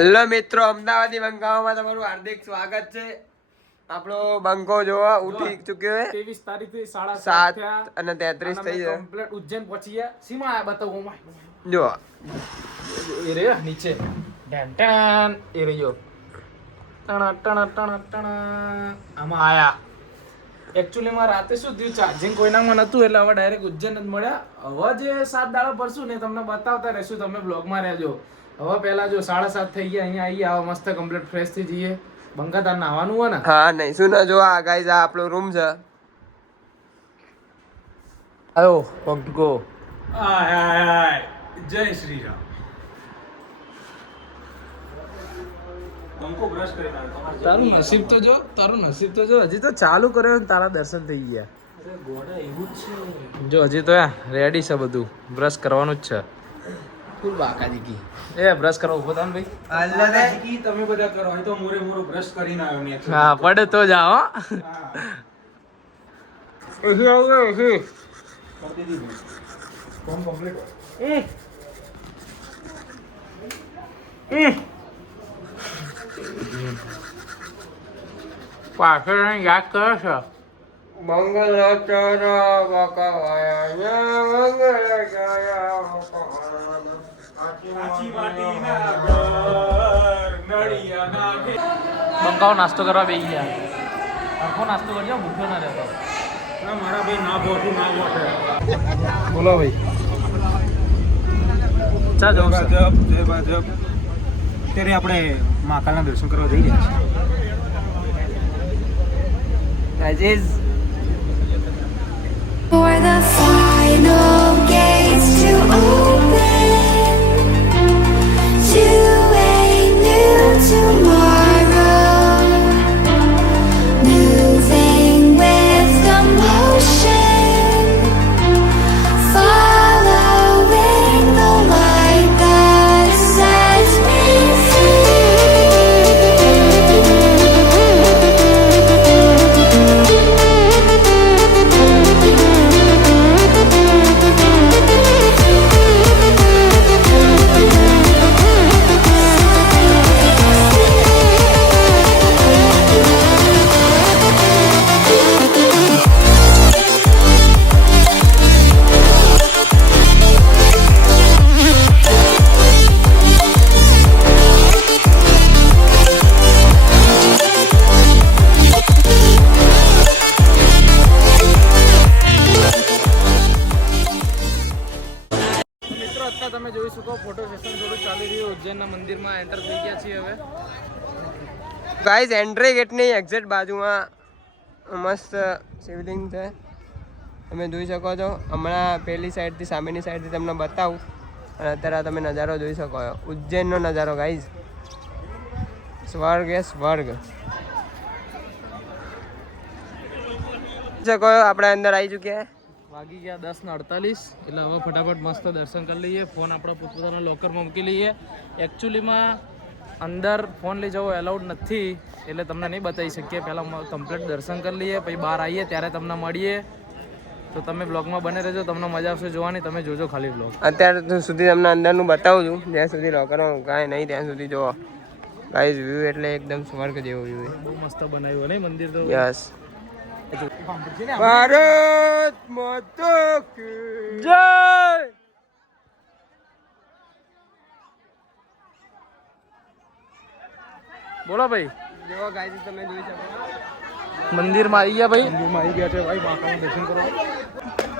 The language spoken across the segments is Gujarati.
હેલો મિત્રો, અમદાવાદી બંકાઓમાં તમારું હાર્દિક સ્વાગત છે. આપણો બંકો જોવા ઉઠી ચૂક્યો છે. 23 તારીખથી 7:33 થઈ ગયા. કમ્પ્લીટ ઉજ્જૈન પહોંચી ગયા. સીમા આ બતાવો જો એ રે નીચે ટન ટન એ રહ્યો ટણા ટણા ટણા ટણા આમાં આયા. એકચ્યુઅલી માં રાતે શું થયું, ચાર્જિંગ કોઈનામાં નતું એટલે હવે ડાયરેક્ટ ઉજ્જૈન જ મળ્યા. હવે જે 7 દાડા ભરશું ને તમને બતાવતા રહેશું, તમે બ્લોગમાં રહેજો. હવે પહેલા જો 7:30 થઈ ગયા, અહીંયા આવી આવો મસ્ત કમ્પ્લીટ ફ્રેશ થઈ જઈએ. બંકા તાર નાવાનું હોય ને? હા નહીં શું ના જો આ ગાઈઝ આ આપણો રૂમ છે. આયો બંકો જય શ્રી રામ. બંકો બ્રશ કરીને આવ્યો. તારું નસીબ તો જો હજી તો ચાલુ કર્યો ને તારા દર્શન થઈ ગયા. અરે ગોડા એવું જ છે. જો હજી તો રેડી છે, બધું બ્રશ કરવાનું જ છે. ફૂલ બાકા દીકી એ બ્રશ કરવા ઉભો થાને ભાઈ. અલ્લાહ કી તમે બધા કરો, અહીં તો મોરે મોરો બ્રશ કરીને આવ્યો ને. હા પડે તો જાઓ. એસી આવું એસી કરી દીધું ફોર્મ કમ્પ્લીટ. પાછળ યાદ કરો છો? મંગલ ચારા બકાવાયા મંગલ ચારા બકાવાયા. કાચી માટીના ઘર નળિયાના ઘેર. બંકાઓ નાસ્તો કરવા બેસી ગયા. આખો નાસ્તો કરજો, ભૂખ્યો ના રહેતો. ના મારા ભાઈ ના બોઠું ના બોઠે. બોલો ભાઈ. ચા જય જવું છે? ભાજપ જય ભાજપ. અત્યારે આપણે મહાકાલના દર્શન કરવા જઈ રહ્યા છીએ. Aziz For the final gates to open to a new tomorrow, moving with the motion, following the light that sets me મિત્રો અત્યારે તમે જોઈ શકો ફોટો સેશન થોડું ચાલી રહ્યું. ઉજ્જૈનના મંદિરમાં એન્ટર થઈ ગયા છીએ હવે. ગાઈઝ એન્ટ્રી ગેટની એક્ઝેક્ટ બાજુમાં મસ્ત શિવલિંગ છે, તમે જોઈ શકો છો. હમણાં પેલી સાઈડથી સામેની સાઈડથી તમને બતાવું. અને અત્યારે આ તમે નજારો જોઈ શકો છો, ઉજ્જૈનનો નજારો ગાઈઝ. સ્વર્ગ એ સ્વર્ગ શકો છો. આપણે અંદર આવી ચૂક્યા. વાગી ગયા 10:48 એટલે હવે ફટાફટ મસ્ત દર્શન કરી લઈએ. ફોન આપણો પોતપોતાના લોકરમાં મૂકી લઈએ. એકચ્યુઅલીમાં અંદર ફોન લઈ જવો એલાઉડ નથી એટલે તમને નહીં બતાવી શકીએ. પહેલાં કમ્પ્લીટ દર્શન કરી લઈએ, પછી બહાર આવીએ ત્યારે તમને મળીએ. તો તમે બ્લોગમાં બને રહેજો, તમને મજા આવશે જોવાની. તમે જોજો ખાલી બ્લોગ. અત્યાર સુધી તમને અંદરનું બતાવું છું, જ્યાં સુધી લોકરમાં કાંઈ નહીં ત્યાં સુધી જોવો ગાઈઝ. વ્યૂ એટલે એકદમ સ્વર્ગ જેવો વ્યૂ. બહુ મસ્ત બનાવ્યું નહીં મંદિર તો. યસ. ભારત માતા કી જય. બોલો ભાઈ. જેવો ગાઈઝ તમે જોઈ શકો. મંદિરમાં આવી ગયા ભાઈ. મંદિરમાં આવી ગયા છે ભાઈ, મહાકાલના દર્શન કરવા.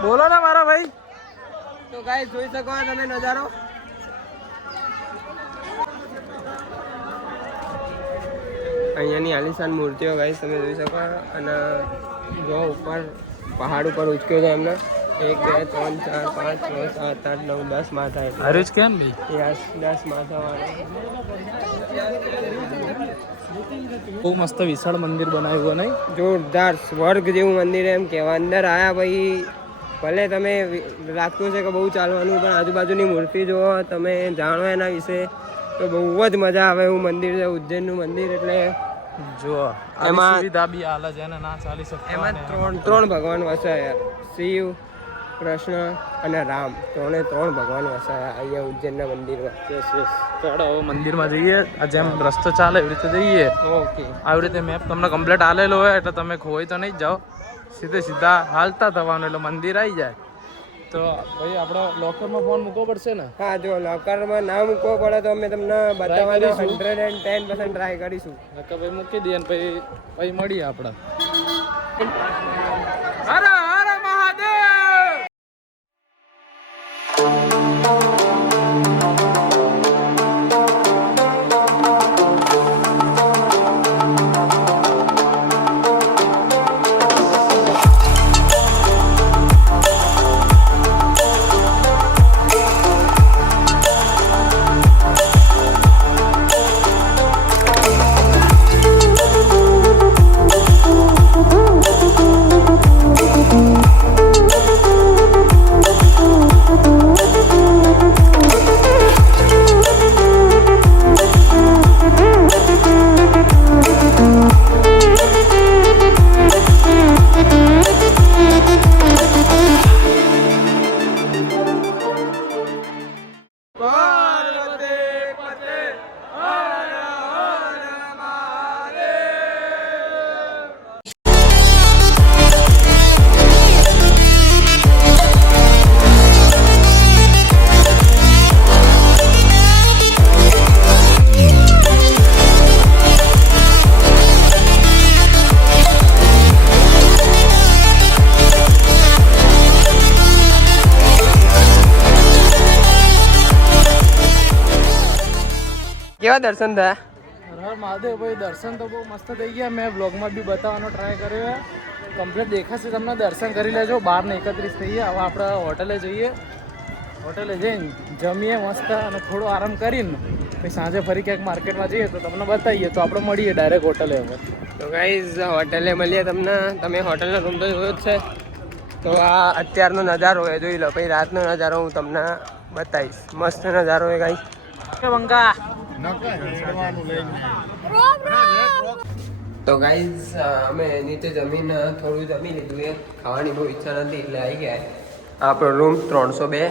બોલો ને મારા ભાઈ. તો ગાઈઝ જોઈ શકો તમે નજારો. અહીંયાની આલિશાન મૂર્તિઓ ગાઈઝ તમે જોઈ શકો. અને જો ઉપર પહાડ ઉપર ઉચક્યો છે એમને 1 2 3 4 5 6 7 8 9 10 માથા. હરીશ કેમ ભાઈ? યસ 10 માથા વાળા. બહુ મસ્ત વિશાળ મંદિર બનાવ્યું નહીં? જોરદાર સ્વર્ગ જેવું મંદિર એમ કહેવાય. અંદર આયા ભાઈ ભલે તમે લાગતું છે કે બહુ ચાલવાનું, પણ આજુબાજુની મૂર્તિ જુઓ, તમે જાણો એના વિશે તો બહુ જ મજા આવે એવું મંદિર છે ઉજ્જૈનનું મંદિર. એટલે જો એમાં સુવિધા બી હાલ છે ને, ના ચાલી શકતો. એમાં ત્રણ ભગવાન વસે, શિવ, કૃષ્ણ અને રામ ત્રણે ત્રણ ભગવાન વસાયા અહીંયા ઉજ્જૈનના મંદિરમાં. Yes yes. તો હેડો હવે મંદિરમાં જઈએ. આ જેમ રસ્તો ચાલે એવી રીતે જઈએ. ઓકે. આવી રીતે મેપ તમને કમ્પ્લીટ આલેલો હોય એટલે તમે ખોઈ તો નહીં જ જાઓ, સીધા હાલતા થવાનું એટલે મંદિર આવી જાય. તો ભાઈ આપણે લોકરમાં ફોન મૂકવો પડશે ને? હા, જો લોકરમાં ના મૂકવો પડે તો અમે તમને બતાવવાનો 110% ટ્રાય કરીશું. નકર ભાઈ મૂકી દઈએ ને પછી મળીએ આપણે. હર હર મહાદેવ. કેવા દર્શન થયા? હર હર મહાદેવ ભાઈ. દર્શન તો બહુ મસ્ત થઈ ગયા. મેં બ્લોગમાં બી બતાવવાનો ટ્રાય કર્યો છે. કમ્પ્લીટ દેખાશે તમને. દર્શન કરી લેજો. 12:31 થઈ ગયા. હવે આપણે હોટલે જઈએ. હોટલે જઈને જમીએ મસ્ત અને થોડો આરામ કરીને પછી સાંજે ફરી ક્યાંક માર્કેટમાં જઈએ તો તમને બતાવીએ. તો આપણે મળીએ ડાયરેક્ટ હોટલે. હવે તો ગાઈઝ હોટલે મળીએ તમને. તમે હોટલનો રૂમ તો જોયો જ છે. તો આ અત્યારનો નજારો એ જોઈ લો. પછી રાતનો નજારો હું તમને બતાવીશ. મસ્ત નજારો એ ગાઈઝ. બંકા તો ગાઈઝ અમે નીચે જમીને થોડું જમી લીધું. એ ખાવાની બહુ ઈચ્છા નથી એટલે આવી ગયા. આપણો રૂમ 302.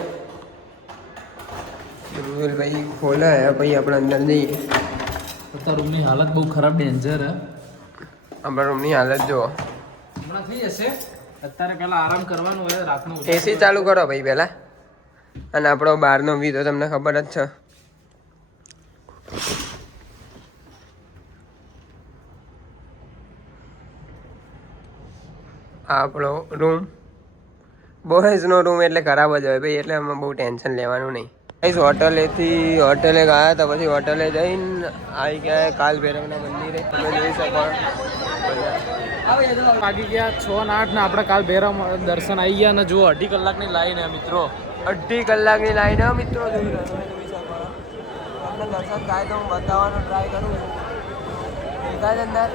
ભાઈ ખોલે પછી આપણે અંદર જઈએ. અત્યારે રૂમની હાલત બહુ ખરાબ, ડેન્જર હે. આપણા રૂમની હાલત જુઓ. હમણાં થઈ જશે. અત્યારે પહેલા આરામ કરવાનું હોય રાતનું. એસી ચાલુ કરો ભાઈ પહેલા. અને આપણો બહારનો વ્યૂ તો તમને ખબર જ છે. આપણો રૂમ બોયઝનો રૂમ એટલે ખરાબ જ હોય ભાઈ. એટલે આમાં બહુ ટેન્શન લેવાનું નહીં. હોટલે ગયા હતા. પછી હોટલે જઈને આવી ગયા કાલ ભૈરવના મંદિરે. તમે જોઈ શકો. વાગી ગયા 6 ને 8 ને આપણે કાલ ભૈરવ દર્શન આવી ગયા. અને જુઓ 2.5 કલાકની લાઈન હે મિત્રો. 2.5 કલાકની લાઈન હે મિત્રો. જોઈ લો, તમે જોઈ શકો. તમને દર્શન થાય તો હું બતાવવાનો ટ્રાય કરું છું. દેખાય અંદર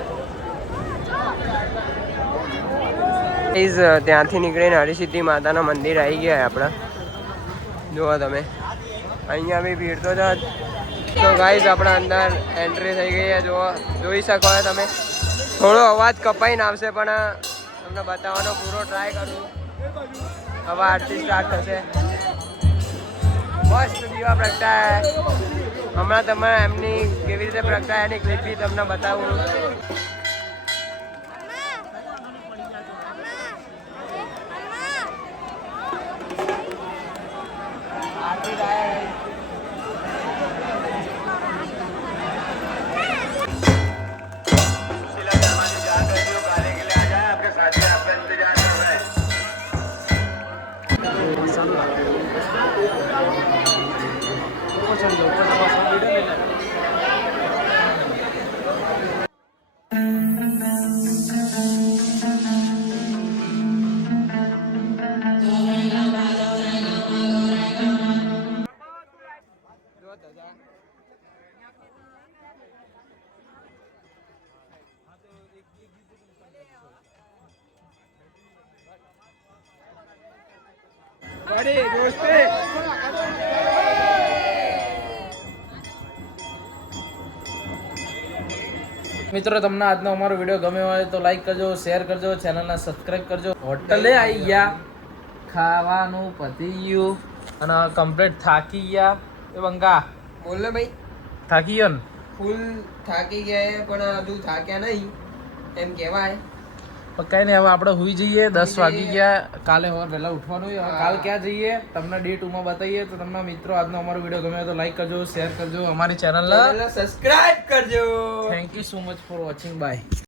ત્યાંથી નીકળીને હરિસિદ્ધિ માતાના મંદિર આવી ગયા આપણા. જુઓ તમે અહીંયા બી ભીડ તો જ. તો ગાઈઝ આપણા અંદર એન્ટ્રી થઈ ગઈ છે. જોઈ શકો છો તમે. થોડો અવાજ કપાઈને આવશે પણ તમને બતાવવાનો પૂરો ટ્રાય કરું. હવે આરતી સ્ટાર્ટ થશે. મસ્ત દીવા પ્રગટાય. હમણાં તમે એમની કેવી રીતે પ્રગટાય એની ક્લિપ બી તમને બતાવું. મિત્રો તમને આજનો અમારો વિડીયો ગમ્યો હોય તો લાઈક કરજો, શેર કરજો, ચેનલને સબસ્ક્રાઇબ કરજો. હોટલે આવી ગયા, ખાવાનું પતી ગયું અને કમ્પ્લીટ થાકી ગયા એ બંગા બોલ ને ભાઈ, થાકી ગયો ને ફૂલ થાકી ગયા પણ હજુ થાક્યા નહીં એમ કહેવાય. પણ કઈ નહીં, હવે આપણે હુઈ જઈએ. 10 વાગી ગયા. કાલે સવાર વહેલા ઉઠવાનું છે. હવે કાલ ક્યાં જઈએ તમને ડે 2 માં બતાવીએ. તો તમને મિત્રો આજનો અમારો વિડીયો ગમ્યો તો લાઈક કરજો, શેર કરજો, અમારી ચેનલ સબસ્ક્રાઇબ કરજો. Thank you so much for watching. By.